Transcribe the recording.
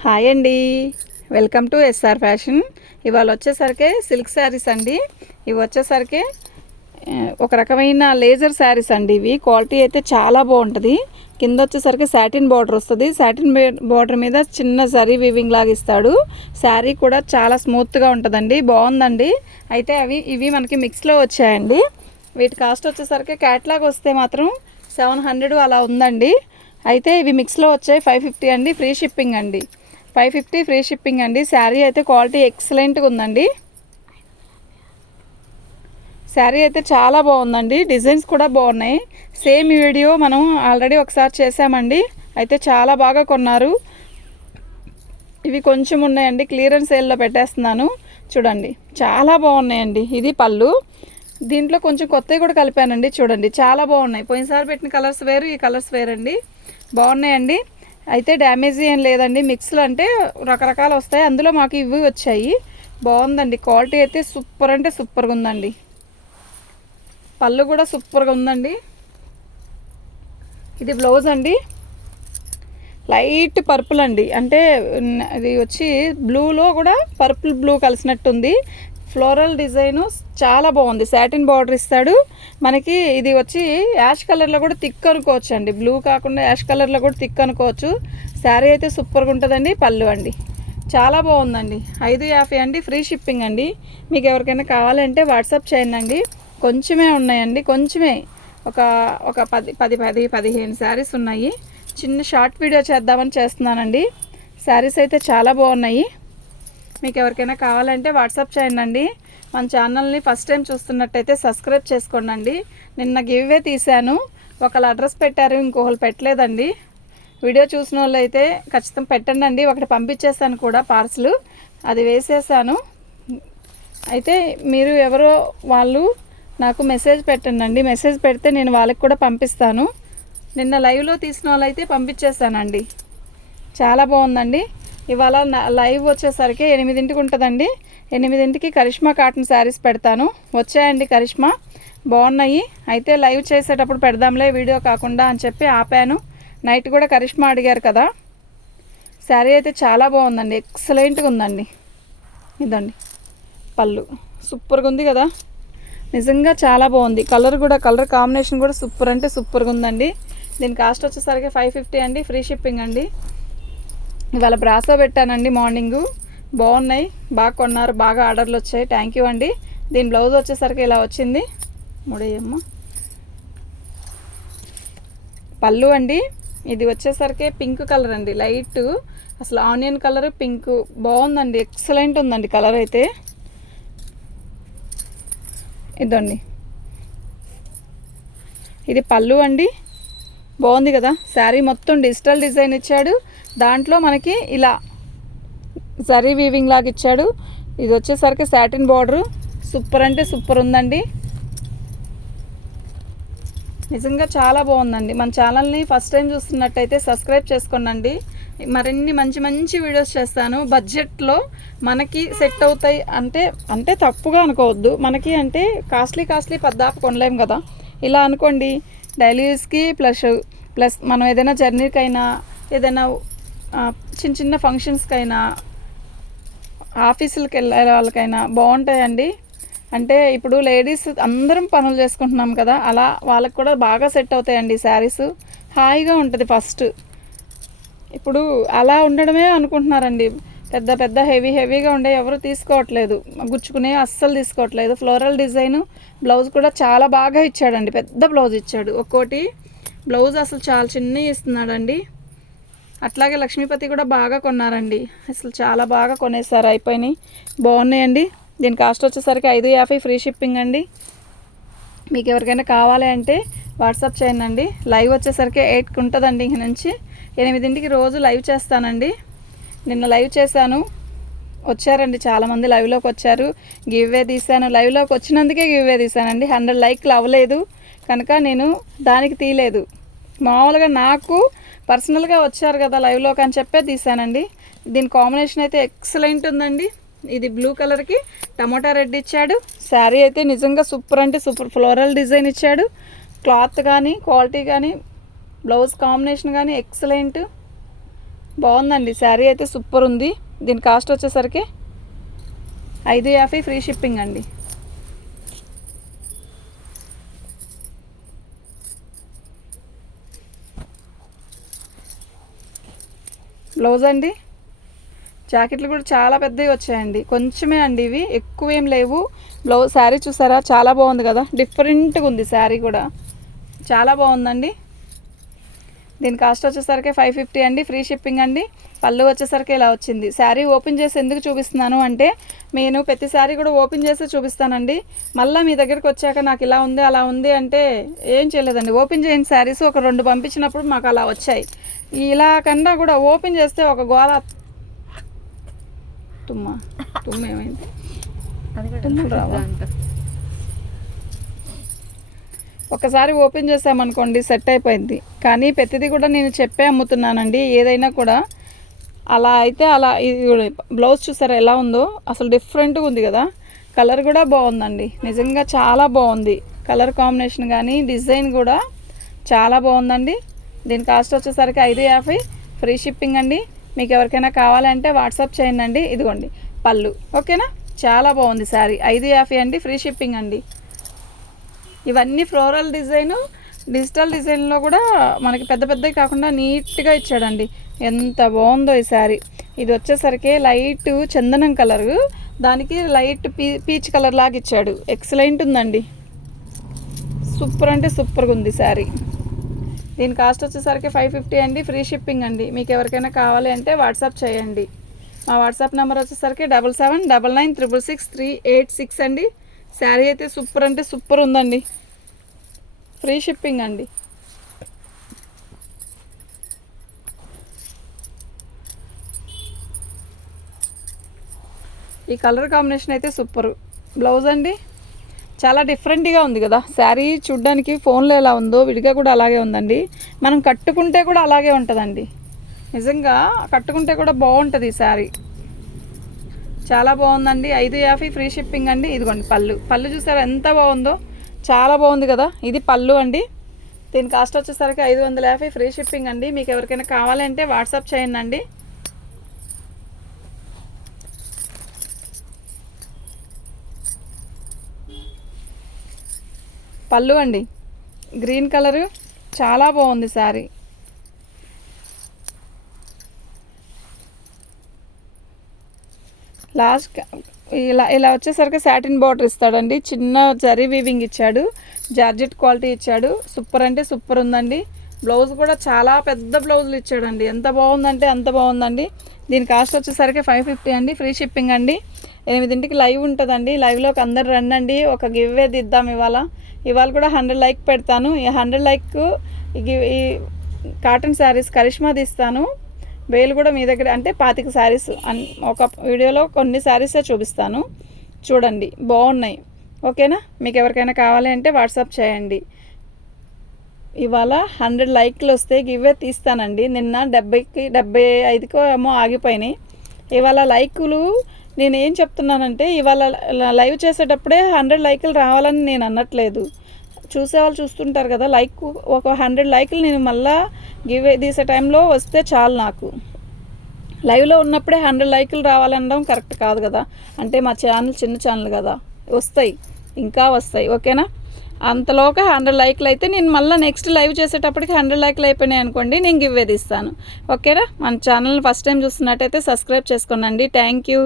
Hi అండి, welcome to SR fashion. ఇవాళ వచ్చేసరికి సిల్క్ శారీస్ అండి. ఇవి వచ్చేసరికి ఒక రకమైన లేజర్ శారీస్ అండి. ఇవి క్వాలిటీ అయితే చాలా బాగుంటుంది. కింద వచ్చేసరికి సాటిన్ బార్డర్ వస్తుంది. సాటిన్ బార్డర్ మీద చిన్న జరీ వీవింగ్ లాగా ఇస్తాడు. శారీ కూడా చాలా స్మూత్గా ఉంటుందండి, బాగుందండి. అయితే ఇవి మనకి మిక్స్లో వచ్చాయండి. వీటి కాస్ట్ వచ్చేసరికి క్యాట్లాగ్ వస్తే మాత్రం 700 అలా ఉందండి. అయితే ఇవి మిక్స్లో వచ్చాయి 550 అండి, ఫ్రీ షిప్పింగ్ అండి. 550 ఫ్రీ షిప్పింగ్ అండి. శారీ అయితే క్వాలిటీ ఎక్సలెంట్గా ఉందండి. శారీ అయితే చాలా బాగుందండి. డిజైన్స్ కూడా బాగున్నాయి. సేమ్ వీడియో మనం ఆల్రెడీ ఒకసారి చేసామండి. అయితే చాలా బాగా కొన్నారు. ఇవి కొంచెం ఉన్నాయండి, క్లియరెన్స్ సేల్లో పెట్టేస్తున్నాను. చూడండి, చాలా బాగున్నాయండి. ఇది పళ్ళు. దీంట్లో కొంచెం కొత్తవి కూడా కలిపానండి. చూడండి, చాలా బాగున్నాయి. పోయినసారి పెట్టిన కలర్స్ వేరు, ఈ కలర్స్ వేరండి. బాగున్నాయండి. అయితే డ్యామేజ్ ఏం లేదండి. మిక్స్లు అంటే రకరకాలు వస్తాయి, అందులో మాకు ఇవి వచ్చాయి. బాగుందండి. క్వాలిటీ అయితే సూపర్ అంటే సూపర్గా ఉందండి. పళ్ళు కూడా సూపర్గా ఉందండి. ఇది బ్లౌజ్ అండి, లైట్ పర్పుల్ అండి. అంటే ఇది వచ్చి బ్లూలో కూడా పర్పుల్ బ్లూ కలిసినట్టుంది. ఫ్లోరల్ డిజైను చాలా బాగుంది. సాటిన్ బార్డర్ ఇస్తాడు మనకి. ఇది వచ్చి యాష్ కలర్లో కూడా థిక్ అనుకోవచ్చు అండి. బ్లూ కాకుండా యాష్ కలర్లో కూడా థిక్ అనుకోవచ్చు. శారీ అయితే సూపర్గా ఉంటుందండి. పళ్ళు అండి, చాలా బాగుందండి. 550 అండి, ఫ్రీ షిప్పింగ్ అండి. మీకు ఎవరికైనా కావాలంటే వాట్సాప్ చేయండి అండి. కొంచెమే ఉన్నాయండి, కొంచెమే. ఒక ఒక 15 శారీస్ ఉన్నాయి. చిన్న షార్ట్ వీడియో చేద్దామని చేస్తున్నానండి. శారీస్ అయితే చాలా బాగున్నాయి. మీకు ఎవరికైనా కావాలంటే వాట్సాప్ చేయండి. మన ఛానల్ని ఫస్ట్ టైం చూస్తున్నట్టయితే సబ్స్క్రైబ్ చేసుకోండి. నిన్న గివ్వే తీశాను, ఒకళ్ళు అడ్రస్ పెట్టారు, ఇంకొకళ్ళు పెట్టలేదండి. వీడియో చూసిన వాళ్ళు అయితే ఖచ్చితంగా పెట్టండి. ఒకటి పంపించేస్తాను కూడా పార్సల్, అది వేసేసాను. అయితే మీరు ఎవరో వాళ్ళు నాకు మెసేజ్ పెట్టండి. మెసేజ్ పెడితే నేను వాళ్ళకి కూడా పంపిస్తాను. నిన్న లైవ్లో తీసిన వాళ్ళు అయితే పంపించేస్తానండి. చాలా బాగుందండి. ఇవాళ లైవ్ వచ్చేసరికి 8ంటికి ఉంటుందండి. 8ంటికి కరిష్మా కాటన్ శారీస్ పెడతాను. వచ్చాయండి కరిష్మా, బాగున్నాయి. అయితే లైవ్ చేసేటప్పుడు పెడదాంలే వీడియో కాకుండా అని చెప్పి ఆపాను. నైట్ కూడా కరిష్మా అడిగారు కదా. శారీ అయితే చాలా బాగుందండి, ఎక్సలెంట్గా ఉందండి. ఇదండి పళ్ళు, సూపర్గా ఉంది కదా. నిజంగా చాలా బాగుంది. కలర్ కాంబినేషన్ కూడా సూపర్ అంటే సూపర్గా ఉందండి. దీని కాస్ట్ వచ్చేసరికి 550 అండి, ఫ్రీ షిప్పింగ్ అండి. ఇవాళ బ్రాసో పెట్టానండి మార్నింగు. బాగున్నాయి, బాగా కొన్నారు, బాగా ఆర్డర్లు వచ్చాయి. థ్యాంక్ యూ అండి. దీని బ్లౌజ్ వచ్చేసరికి ఇలా వచ్చింది. ముడేయమ్మ. పళ్ళు అండి, ఇది వచ్చేసరికి పింక్ కలర్ అండి, లైట్ అసలు ఆనియన్ కలర్ పింక్. బాగుందండి, ఎక్సలెంట్ ఉందండి కలర్ అయితే. ఇదండి, ఇది పళ్ళు అండి. బాగుంది కదా. శారీ మొత్తం డిజిటల్ డిజైన్ ఇచ్చాడు. దాంట్లో మనకి ఇలా జరీ వీవింగ్ లాగా ఇచ్చాడు. ఇది వచ్చేసరికి సాటిన్ బార్డరు. సూపర్ అంటే సూపర్ ఉందండి. నిజంగా చాలా బాగుందండి. మన ఛానల్ని ఫస్ట్ టైం చూస్తున్నట్టయితే సబ్స్క్రైబ్ చేసుకోండి. మరిన్ని మంచి మంచి వీడియోస్ చేస్తాను. బడ్జెట్లో మనకి సెట్ అవుతాయి అంటే తప్పుగా అనుకోవద్దు. మనకి అంటే కాస్ట్లీ పద్దాపు కొనలేము కదా. ఇలా అనుకోండి, డైలీ యూస్కి ప్లస్ మనం ఏదైనా జర్నీకైనా, ఏదైనా చిన్న ఫంక్షన్స్కైనా, ఆఫీసులకు వెళ్ళే వాళ్ళకైనా బాగుంటాయండి. అంటే ఇప్పుడు లేడీస్ అందరం పనులు చేసుకుంటున్నాం కదా, అలా వాళ్ళకి కూడా బాగా సెట్ అవుతాయండి శారీస్. హాయిగా ఉంటుంది ఫస్ట్. ఇప్పుడు అలా ఉండడమే అనుకుంటున్నారండి. పెద్ద హెవీగా ఉండే ఎవరు తీసుకోవట్లేదు, గుచ్చుకునే అస్సలు తీసుకోవట్లేదు. ఫ్లోరల్ డిజైన్ బ్లౌజ్ కూడా చాలా బాగా ఇచ్చాడండి, పెద్ద బ్లౌజ్ ఇచ్చాడు. ఒక్కోటి బ్లౌజ్ అసలు చాలా చిన్నవి ఇస్తున్నాడండి. అట్లాగే లక్ష్మీపతి కూడా బాగా కొన్నారండి. అసలు చాలా బాగా కొనేసారు, అయిపోయినాయి. బాగున్నాయండి. దీని కాస్ట్ వచ్చేసరికి 550 ఫ్రీ షిప్పింగ్ అండి. మీకు ఎవరికైనా కావాలి అంటే వాట్సాప్ చేయండి. లైవ్ వచ్చేసరికి 8కి ఉంటుందండి. ఇంక నుంచి 8ంటికి రోజు లైవ్ చేస్తానండి. నిన్న లైవ్ చేశాను, వచ్చారండి చాలామంది. లైవ్లోకి వచ్చారు, గివ్వే తీశాను. లైవ్లోకి వచ్చినందుకే గివ్వే తీశానండి. 100 లైక్లు అవ్వలేదు కనుక నేను దానికి తీయలేదు. మామూలుగా నాకు పర్సనల్గా వచ్చారు కదా లైవ్లోకి అని చెప్పే తీసానండి. దీని కాంబినేషన్ అయితే ఎక్సలెంట్ ఉందండి. ఇది బ్లూ కలర్కి టమోటా రెడ్ ఇచ్చాడు. శారీ అయితే నిజంగా సూపర్ అంటే సూపర్. ఫ్లోరల్ డిజైన్ ఇచ్చాడు. క్లాత్ కానీ, క్వాలిటీ కానీ, బ్లౌజ్ కాంబినేషన్ కానీ ఎక్సలెంట్. బాగుందండి శారీ అయితే సూపర్ ఉంది. దీని కాస్ట్ వచ్చేసరికి 550 ఫ్రీ షిప్పింగ్ అండి. బ్లౌజ్ అండి, జాకెట్లు కూడా చాలా పెద్దవి వచ్చాయండి. కొంచెమే అండి ఇవి, ఎక్కువ ఏం లేవు. బ్లౌజ్ శారీ చూసారా చాలా బాగుంది కదా, డిఫరెంట్గా ఉంది శారీ కూడా చాలా బాగుందండి. దీని కాస్ట్ వచ్చేసరికి 550 అండి, ఫ్రీ షిప్పింగ్ అండి. పళ్ళు వచ్చేసరికి ఇలా వచ్చింది. శారీ ఓపెన్ చేసి ఎందుకు చూపిస్తున్నాను అంటే నేను ప్రతి శారీ కూడా ఓపెన్ చేసి చూపిస్తానండి. మళ్ళీ మీ దగ్గరికి వచ్చాక నాకు ఇలా ఉంది అలా ఉంది అంటే ఏం చేయలేదండి. ఓపెన్ చేయని శారీస్ ఒక 2 పంపించినప్పుడు మాకు అలా వచ్చాయి. ఇలా కన్నా కూడా ఓపెన్ చేస్తే ఒక గోళ తుమ్మ ఏమైంది తుమ్ములు రావా. ఒకసారి ఓపెన్ చేసామనుకోండి సెట్ అయిపోయింది. కానీ ప్రతిదీ కూడా నేను చెప్పే అమ్ముతున్నానండి. ఏదైనా కూడా అలా అయితే అలా. ఇది బ్లౌజ్ చూసారా ఎలా ఉందో, అసలు డిఫరెంట్గా ఉంది కదా. కలర్ కూడా బాగుందండి, నిజంగా చాలా బాగుంది. కలర్ కాంబినేషన్ కానీ డిజైన్ కూడా చాలా బాగుందండి. దీని కాస్ట్ వచ్చేసరికి 550 ఫ్రీ షిప్పింగ్ అండి. మీకు ఎవరికైనా కావాలంటే వాట్సాప్ చేయండి అండి. ఇదిగోండి పళ్ళు, ఓకేనా. చాలా బాగుంది శారీ. 550 అండి, ఫ్రీ షిప్పింగ్ అండి. ఇవన్నీ ఫ్లోరల్ డిజైను, డిజిటల్ డిజైన్లో కూడా మనకి పెద్ద పెద్దవి కాకుండా నీట్గా ఇచ్చాడండి. ఎంత బాగుందో ఈ శారీ. ఇది వచ్చేసరికి లైట్ చందనం కలరు, దానికి లైట్ పీచ్ కలర్ లాగా ఇచ్చాడు. ఎక్సలెంట్ ఉందండి, సూపర్ అంటే సూపర్గా ఉంది శారీ. దీని కాస్ట్ వచ్చేసరికి 550 అండి, ఫ్రీ షిప్పింగ్ అండి. మీకు ఎవరికైనా కావాలి అంటే వాట్సాప్ చేయండి. మా వాట్సాప్ నెంబర్ వచ్చేసరికి 7799666386 అండి. శారీ అయితే సూపర్ అంటే సూపర్ ఉందండి, ఫ్రీ షిప్పింగ్ అండి. ఈ కలర్ కాంబినేషన్ అయితే సూపరు. బ్లౌజ్ అండి చాలా డిఫరెంట్గా ఉంది కదా శారీ. చూడ్డానికి ఫోన్లో ఎలా ఉందో విడిగా కూడా అలాగే ఉందండి. మనం కట్టుకుంటే కూడా అలాగే ఉంటుందండి. నిజంగా కట్టుకుంటే కూడా బాగుంటుంది ఈ శారీ, చాలా బాగుందండి. 550 ఫ్రీ షిప్పింగ్ అండి. ఇదిగోండి పళ్ళు చూసారా ఎంత బాగుందో, చాలా బాగుంది కదా. ఇది పళ్ళు అండి. దీని కాస్ట్ వచ్చేసరికి 550 ఫ్రీ షిప్పింగ్ అండి. మీకు ఎవరికైనా కావాలంటే వాట్సాప్ చేయండి అండి. పళ్ళు అండి, గ్రీన్ కలరు, చాలా బాగుంది శారీ. లాస్ట్ ఇలా వచ్చేసరికి సాటిన్ బార్డర్ ఇస్తాడండి. చిన్న జరీ వీవింగ్ ఇచ్చాడు, జార్జెట్ క్వాలిటీ ఇచ్చాడు. సూపర్ అంటే సూపర్ ఉందండి. బ్లౌజ్ కూడా చాలా పెద్ద బ్లౌజులు ఇచ్చాడండి. ఎంత బాగుందంటే అంత బాగుందండి. దీని కాస్ట్ వచ్చేసరికి 550 అండి, ఫ్రీ షిప్పింగ్ అండి. 8ంటికి లైవ్ ఉంటుందండి. లైవ్లోకి అందరు రండి, ఒక గివ్ అవే దిద్దాం. ఇవాళ కూడా 100 లైక్ పెడతాను. ఈ 100 లైక్ ఈ కాటన్ శారీస్ కరిష్మాది ఇస్తాను. వేలు కూడా మీ దగ్గర అంటే 25 శారీస్ ఒక వీడియోలో కొన్ని శారీసే చూపిస్తాను, చూడండి బాగున్నాయి, ఓకేనా. మీకు ఎవరికైనా కావాలి అంటే వాట్సాప్ చేయండి. ఇవాళ 100 లైక్లు వస్తే గివ్వే తీస్తానండి. నిన్న 75కో ఏమో ఆగిపోయినాయి. ఇవాళ లైకులు నేనేం చెప్తున్నానంటే ఇవాళ లైవ్ చేసేటప్పుడే 100 లైకులు రావాలని నేను అనట్లేదు. చూసేవాళ్ళు చూస్తుంటారు కదా, ఒక 100 లైకులు నేను మళ్ళీ గివ్ తీసే టైంలో వస్తే చాలు. నాకు లైవ్లో ఉన్నప్పుడే 100 లైకులు రావాలనడం కరెక్ట్ కాదు కదా. అంటే మా ఛానల్ చిన్న ఛానల్ కదా, వస్తాయి ఇంకా వస్తాయి, ఓకేనా. అంతలోగా 100 లైకులు అయితే నేను మళ్ళీ నెక్స్ట్ లైవ్ చేసేటప్పటికి 100 లైకులు అయిపోయినాయి అనుకోండి, నేను గివ్ ఇస్తాను, ఓకేనా. మన ఛానల్ ఫస్ట్ టైం చూస్తున్నట్టయితే సబ్స్క్రైబ్ చేసుకోండి. Thank you.